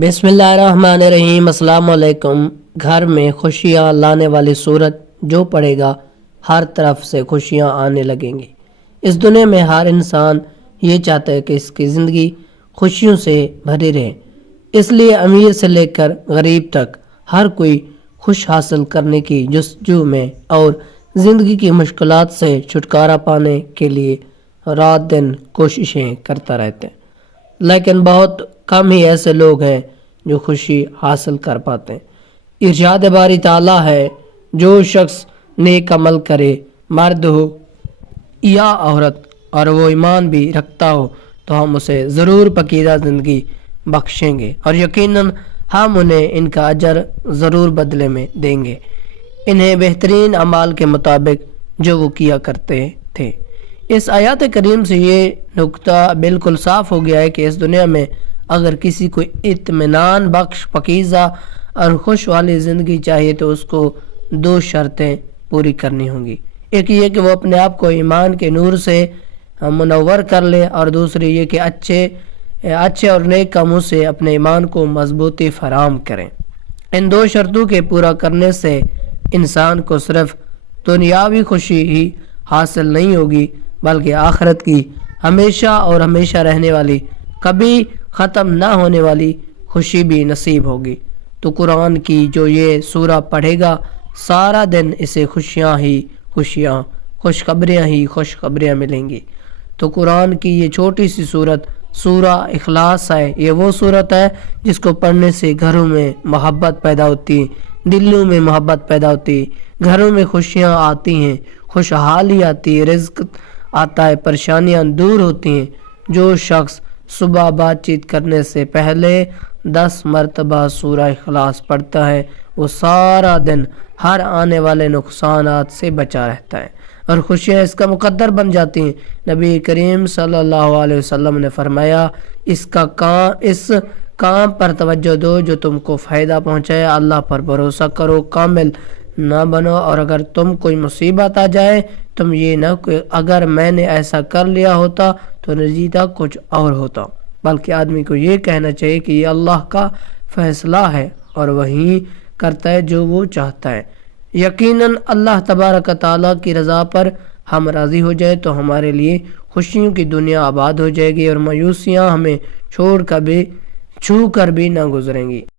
بسم اللہ الرحمن الرحیم۔ السلام علیکم۔ گھر میں خوشیاں لانے والی سورت جو پڑھے گا ہر طرف سے خوشیاں آنے لگیں گی۔ اس دنیا میں ہر انسان یہ چاہتا ہے کہ اس کی زندگی خوشیوں سے بھری رہے، اس لیے امیر سے لے کر غریب تک ہر کوئی خوش حاصل کرنے کی جستجو میں اور زندگی کی مشکلات سے چھٹکارا پانے کے لیے رات دن کوششیں کرتا رہتے ہیں، لیکن بہت کم ہی ایسے لوگ ہیں جو خوشی حاصل کر پاتے ہیں۔ ارشاد باری تعالیٰ ہے، جو شخص نیک عمل کرے، مرد ہو یا عورت، اور وہ ایمان بھی رکھتا ہو تو ہم اسے ضرور پکیزہ زندگی بخشیں گے اور یقیناً ہم انہیں ان کا اجر ضرور بدلے میں دیں گے، انہیں بہترین اعمال کے مطابق جو وہ کیا کرتے تھے۔ اس آیات کریم سے یہ نقطہ بالکل صاف ہو گیا ہے کہ اس دنیا میں اگر کسی کو اطمینان بخش، پکیزہ اور خوش والی زندگی چاہیے تو اس کو دو شرطیں پوری کرنی ہوں گی۔ ایک یہ کہ وہ اپنے آپ کو ایمان کے نور سے منور کر لے، اور دوسری یہ کہ اچھے اور نیک کاموں سے اپنے ایمان کو مضبوطی فراہم کریں۔ ان دو شرطوں کے پورا کرنے سے انسان کو صرف دنیاوی خوشی ہی حاصل نہیں ہوگی بلکہ آخرت کی ہمیشہ اور ہمیشہ رہنے والی، کبھی ختم نہ ہونے والی خوشی بھی نصیب ہوگی۔ تو قرآن کی جو یہ سورہ پڑھے گا سارا دن اسے خوشیاں ہی خوشیاں، خوشخبریاں ملیں گی۔ تو قرآن کی یہ چھوٹی سی سورہ اخلاص ہے، یہ وہ سورت ہے جس کو پڑھنے سے گھروں میں محبت پیدا ہوتی ہے، دلوں میں محبت پیدا ہوتی ہے، گھروں میں خوشیاں آتی ہیں، خوشحالی آتی ہے، رزق آتا ہے، پریشانیاں دور ہوتی ہیں۔ جو شخص صبح بات چیت کرنے سے پہلے 10 مرتبہ سورہ اخلاص پڑھتا ہے وہ سارا دن ہر آنے والے نقصانات سے بچا رہتا ہے اور خوشیاں اس کا مقدر بن جاتی ہیں۔ نبی کریم صلی اللہ علیہ وسلم نے فرمایا، اس کام پر توجہ دو جو تم کو فائدہ پہنچائے، اللہ پر بھروسہ کرو، کامل نہ بنو، اور اگر تم کوئی مصیبت آ جائے تم یہ نہ کہ اگر میں نے ایسا کر لیا ہوتا تو نتیجہ کچھ اور ہوتا، بلکہ آدمی کو یہ کہنا چاہیے کہ یہ اللہ کا فیصلہ ہے اور وہی کرتا ہے جو وہ چاہتا ہے۔ یقیناً اللہ تبارک تعالیٰ کی رضا پر ہم راضی ہو جائے تو ہمارے لیے خوشیوں کی دنیا آباد ہو جائے گی اور مایوسیاں ہمیں چھو کر بھی نہ گزریں گی۔